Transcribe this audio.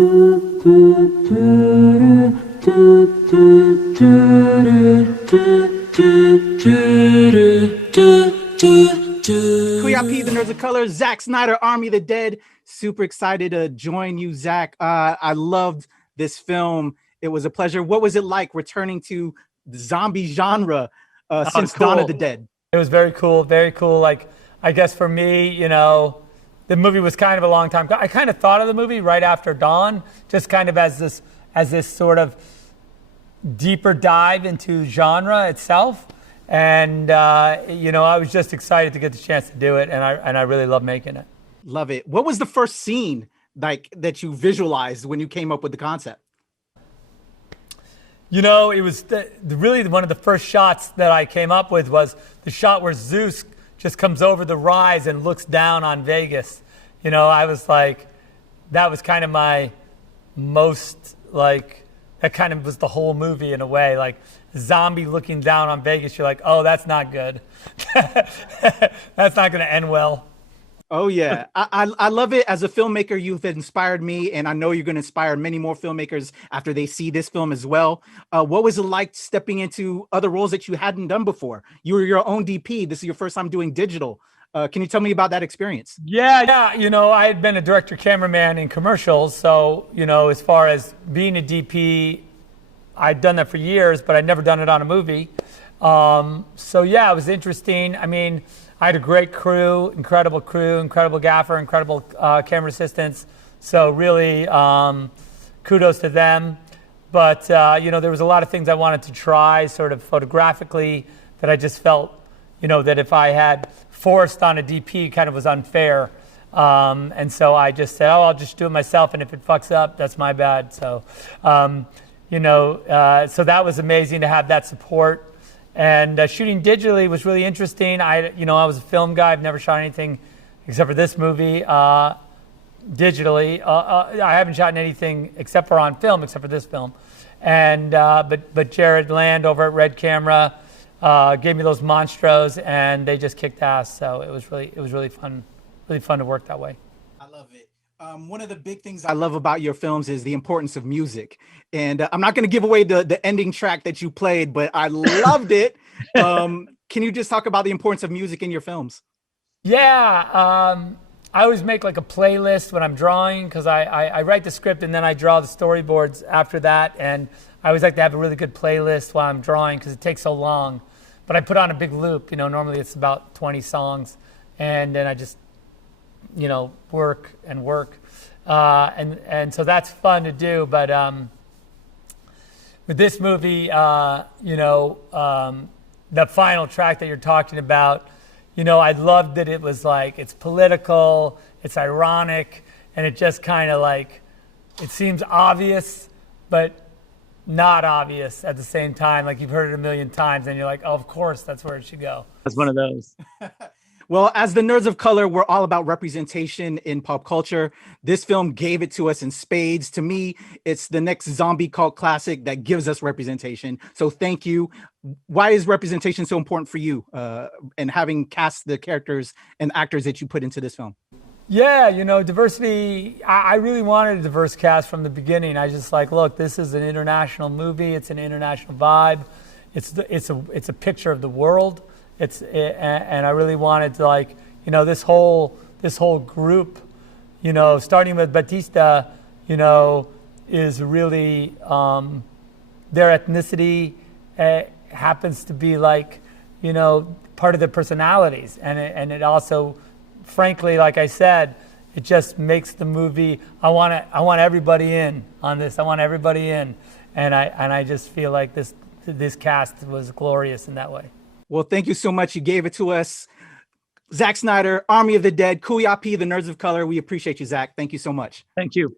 Kuyapi, the Nerds of Color, Zack Snyder, Army of the Dead. Super excited to join you, Zack. I loved this film. It was a pleasure. What was it like returning to the zombie genre since Cool. Dawn of the Dead? It was very cool, very cool. Like, I guess for me, the movie was kind of a long time. I kind of thought of the movie right after Dawn, just kind of as this sort of deeper dive into genre itself. And I was just excited to get the chance to do it, and I really love making it. Love it. What was the first scene that you visualized when you came up with the concept? It was really one of the first shots that I came up with was the shot where Zeus just comes over the rise and looks down on Vegas. I was like, that was kind of my most, like, that kind of was the whole movie in a way. Like, zombie looking down on Vegas, you're like, oh, that's not good. That's not going to end well. Oh, yeah. I love it. As a filmmaker, you've inspired me, and I know you're going to inspire many more filmmakers after they see this film as well. What was it like stepping into other roles that you hadn't done before? You were your own DP. This is your first time doing digital. Can you tell me about that experience? Yeah. I had been a director cameraman in commercials. So, as far as being a DP, I'd done that for years, but I'd never done it on a movie. So, yeah, it was interesting. I mean, I had a great crew, incredible gaffer, incredible camera assistants. So really, kudos to them. But, there was a lot of things I wanted to try sort of photographically that I just felt, that if I had forced on a DP kind of was unfair. And so I just said, I'll just do it myself. And if it fucks up, that's my bad. So, so that was amazing to have that support. And shooting digitally was really interesting. I was a film guy. I've never shot anything except for this movie digitally. I haven't shot anything except for on film, except for this film. And but Jared Land over at Red Camera gave me those monstros, and they just kicked ass. So it was really fun to work that way. I love it. One of the big things I love about your films is the importance of music. And I'm not going to give away the ending track that you played, but I loved it. Can you just talk about the importance of music in your films? Yeah. I always make like a playlist when I'm drawing because I write the script and then I draw the storyboards after that. And I always like to have a really good playlist while I'm drawing because it takes so long. But I put on a big loop. Normally it's about 20 songs. And then I just work. And so that's fun to do. But with this movie, the final track that you're talking about, I loved that it was like, it's political, it's ironic, and it just kind of like, it seems obvious, but not obvious at the same time. Like you've heard it a million times and you're like, oh, of course, that's where it should go. That's one of those. Well, as the Nerds of Color, we're all about representation in pop culture. This film gave it to us in spades. To me, it's the next zombie cult classic that gives us representation. So thank you. Why is representation so important for you and having cast the characters and actors that you put into this film? Yeah, diversity, I really wanted a diverse cast from the beginning. I just like, look, this is an international movie. It's an international vibe. It's a picture of the world. And I really wanted to this whole group, starting with Batista, is really their ethnicity happens to be part of their personalities, and it also, frankly, like I said, it just makes the movie. I want everybody in on this. I want everybody in, and I just feel like this cast was glorious in that way. Well, thank you so much. You gave it to us. Zack Snyder, Army of the Dead, Kuyapi, the Nerds of Color. We appreciate you, Zack. Thank you so much. Thank you.